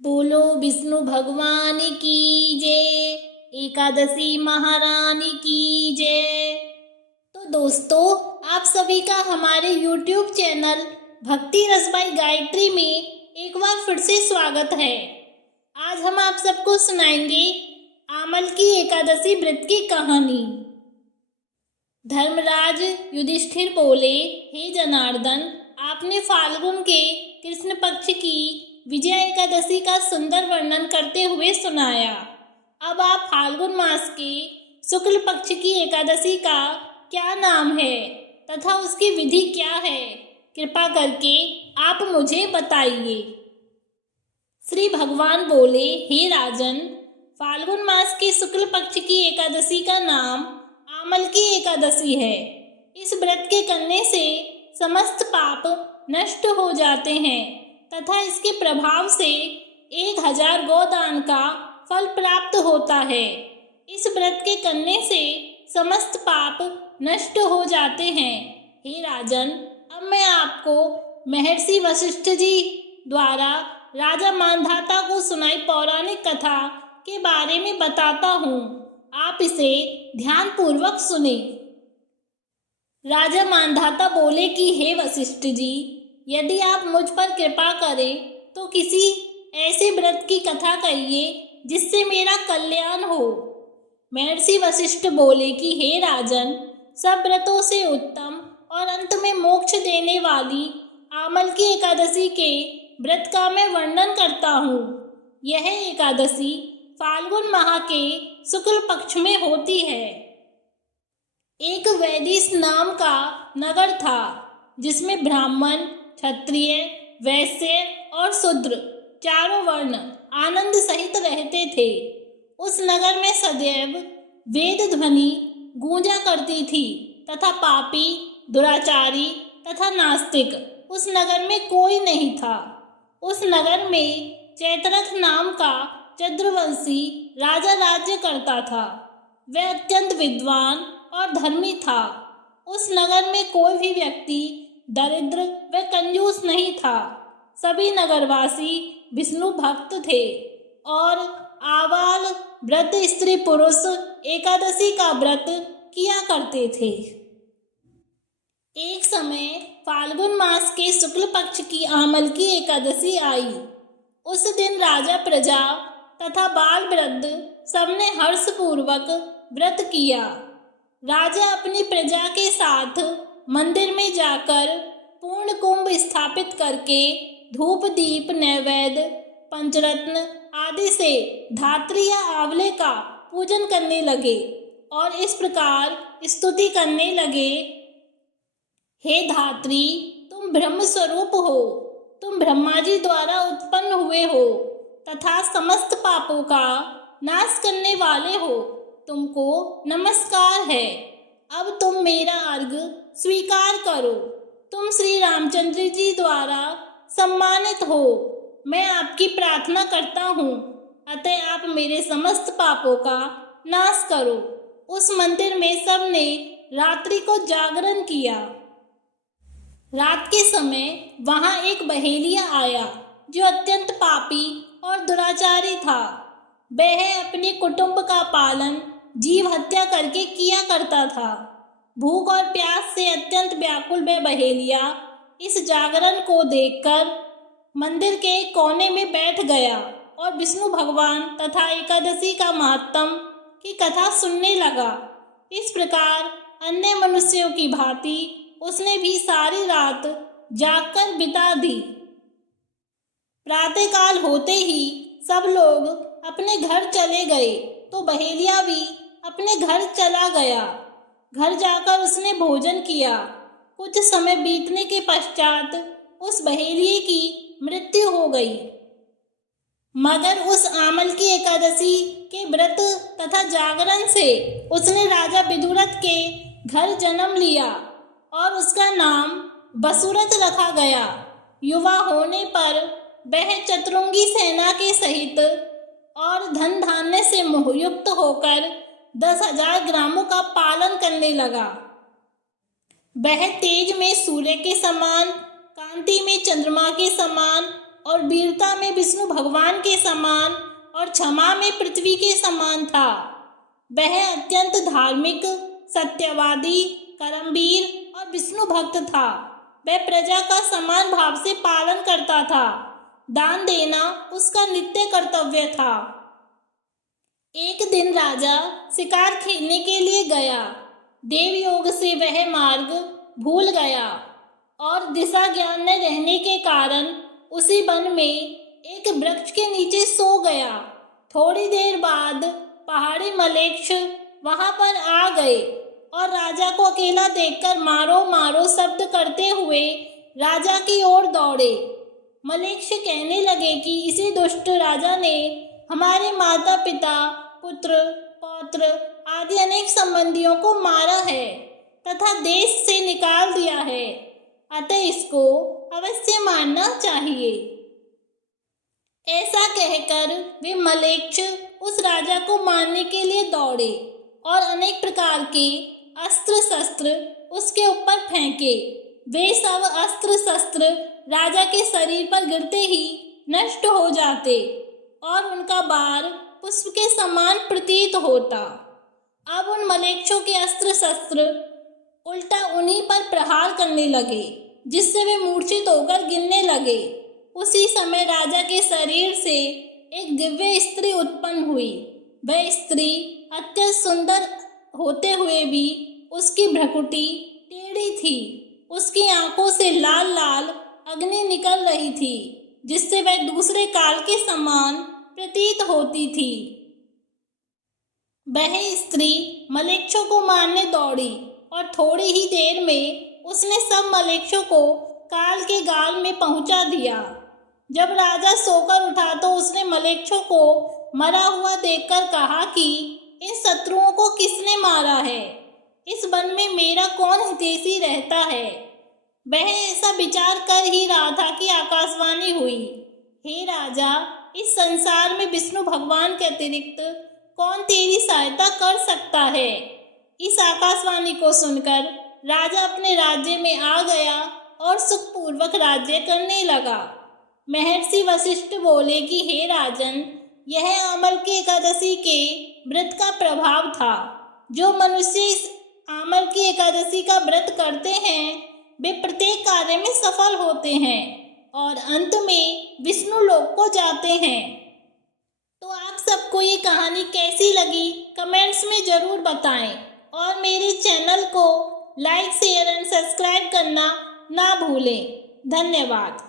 बोलो विष्णु भगवान की जय। एकादशी महारानी की जय। तो दोस्तों, आप सभी का हमारे YouTube चैनल भक्ति रसबाई गायत्री में एक बार फिर से स्वागत है। आज हम आप सबको सुनाएंगे आमल की एकादशी व्रत की कहानी। धर्मराज युधिष्ठिर बोले, हे जनार्दन, आपने फाल्गुन के कृष्ण पक्ष की विजया एकादशी का सुंदर वर्णन करते हुए सुनाया। अब आप फाल्गुन मास के शुक्ल पक्ष की एकादशी का क्या नाम है तथा उसकी विधि क्या है, कृपा करके आप मुझे बताइए। श्री भगवान बोले, हे राजन, फाल्गुन मास के शुक्ल पक्ष की एकादशी का नाम आमल की एकादशी है। इस व्रत के करने से समस्त पाप नष्ट हो जाते हैं तथा इसके प्रभाव से 1000 गोदान का फल प्राप्त होता है। इस व्रत के करने से समस्त पाप नष्ट हो जाते हैं। हे राजन, अब मैं आपको महर्षि वशिष्ठ जी द्वारा राजा मांधाता को सुनाई पौराणिक कथा के बारे में बताता हूँ। आप इसे ध्यान पूर्वक सुने। राजा मांधाता बोले कि हे वशिष्ठ जी, यदि आप मुझ पर कृपा करें तो किसी ऐसे व्रत की कथा कहिए जिससे मेरा कल्याण हो। महर्षि वशिष्ठ बोले कि हे राजन, सब व्रतों से उत्तम और अंत में मोक्ष देने वाली आमल की एकादशी के व्रत का मैं वर्णन करता हूँ। यह एकादशी फाल्गुन माह के शुक्ल पक्ष में होती है। एक वैदिश नाम का नगर था जिसमें ब्राह्मण, क्षत्रिय, वैश्य और शूद्र चारों वर्ण आनंद सहित रहते थे। उस नगर में सदैव वेद ध्वनि गूंजा करती थी तथा पापी, दुराचारी तथा नास्तिक उस नगर में कोई नहीं था। उस नगर में चैत्रथ नाम का चंद्रवंशी राजा राज्य करता था। वह अत्यंत विद्वान और धर्मी था। उस नगर में कोई भी व्यक्ति दरिद्र व कंजूस नहीं था। सभी नगरवासी विष्णु भक्त थे और आबाल वृद्ध स्त्री पुरुष एकादशी का व्रत किया करते थे। एक समय फाल्गुन मास के शुक्ल पक्ष की आमल की एकादशी आई। उस दिन राजा, प्रजा तथा बाल वृद्ध सबने हर्षपूर्वक व्रत किया। राजा अपनी प्रजा के साथ मंदिर में जाकर पूर्ण कुंभ स्थापित करके धूप दीप नैवेद्य पंचरत्न आदि से धात्री या आंवले का पूजन करने लगे और इस प्रकार स्तुति करने लगे, हे धात्री, तुम ब्रह्म स्वरूप हो, तुम ब्रह्मा जी द्वारा उत्पन्न हुए हो तथा समस्त पापों का नाश करने वाले हो। तुमको नमस्कार है। अब तुम मेरा अर्घ्य स्वीकार करो। तुम श्री रामचंद्र जी द्वारा सम्मानित हो। मैं आपकी प्रार्थना करता हूँ, अतः आप मेरे समस्त पापों का नाश करो। उस मंदिर में सबने रात्रि को जागरण किया। रात के समय वहां एक बहेलिया आया जो अत्यंत पापी और दुराचारी था। वह अपने कुटुंब का पालन जीव हत्या करके किया करता था। भूख और प्यास से अत्यंत व्याकुल वह बहेलिया इस जागरण को देखकर मंदिर के कोने में बैठ गया और विष्णु भगवान तथा एकादशी का महात्म की कथा सुनने लगा। इस प्रकार अन्य मनुष्यों की भांति उसने भी सारी रात जागकर बिता दी। प्रातःकाल होते ही सब लोग अपने घर चले गए तो बहेलिया भी अपने घर चला गया। घर जाकर उसने भोजन किया। कुछ समय बीतने के पश्चात उस बहेलिये की मृत्यु हो गई। मगर उस आमल की एकादशी के व्रत तथा जागरण से उसने राजा विदुरथ के घर जन्म लिया और उसका नाम बसुरथ रखा गया। युवा होने पर वह चतुरंगी सेना के सहित और धन धान्य से मोहयुक्त होकर 10,000 ग्रामों का पालन करने लगा। वह तेज में सूर्य के समान, कांति में चंद्रमा के समान और वीरता में विष्णु भगवान के समान और क्षमा में पृथ्वी के समान था। वह अत्यंत धार्मिक, सत्यवादी, कर्मवीर और विष्णु भक्त था। वह प्रजा का समान भाव से पालन करता था। दान देना उसका नित्य कर्तव्य था। एक दिन राजा शिकार खेलने के लिए गया। देव योग से वह मार्ग भूल गया और दिशा ज्ञान न रहने के कारण उसी वन में एक वृक्ष के नीचे सो गया। थोड़ी देर बाद पहाड़ी मलेच्छ वहां पर आ गए और राजा को अकेला देखकर मारो मारो शब्द करते हुए राजा की ओर दौड़े। मलेच्छ कहने लगे कि इसी दुष्ट राजा ने हमारे माता पिता, पुत्र, पौत्र आदि अनेक संबंधियों को मारा है तथा देश से निकाल दिया है, अतः इसको अवश्य मारना चाहिए। ऐसा कहकर वे मलेच्छ उस राजा को मारने के लिए दौड़े और अनेक प्रकार के अस्त्र शस्त्र उसके ऊपर फेंके। वे सब अस्त्र शस्त्र राजा के शरीर पर गिरते ही नष्ट हो जाते और उनका बार पुष्प के समान प्रतीत होता। अब उन मलेच्छों के अस्त्र शस्त्र उल्टा उन्हीं पर प्रहार करने लगे, जिससे वे मूर्छित होकर गिरने लगे। उसी समय राजा के शरीर से एक दिव्य स्त्री उत्पन्न हुई। वह स्त्री अत्यंत सुंदर होते हुए भी उसकी भ्रुकुटी टेढ़ी थी। उसकी आंखों से लाल लाल अग्नि निकल रही थी, जिससे वह दूसरे काल के समान प्रतीत होती थी। वह स्त्री मलेच्छों को मारने दौड़ी और थोड़ी ही देर में उसने सब मलेच्छों को काल के गाल में पहुंचा दिया। जब राजा सोकर उठा तो उसने मलेच्छों को मरा हुआ देखकर कहा कि इन शत्रुओं को किसने मारा है? इस वन में मेरा कौन हितैषी रहता है? वह ऐसा विचार कर ही रहा था कि आकाशवाणी हुई, हे राजा, इस संसार में विष्णु भगवान के अतिरिक्त कौन तेरी सहायता कर सकता है? इस आकाशवाणी को सुनकर राजा अपने राज्य में आ गया और सुखपूर्वक राज्य करने लगा। महर्षि वशिष्ठ बोले कि हे राजन, यह आमल की एकादशी के व्रत का प्रभाव था। जो मनुष्य इस आमल की एकादशी का व्रत करते हैं वे प्रत्येक कार्य में सफल होते हैं और अंत में विष्णु लोक को जाते हैं। तो आप सबको ये कहानी कैसी लगी कमेंट्स में जरूर बताएं और मेरे चैनल को लाइक, शेयर एंड सब्सक्राइब करना ना भूलें। धन्यवाद।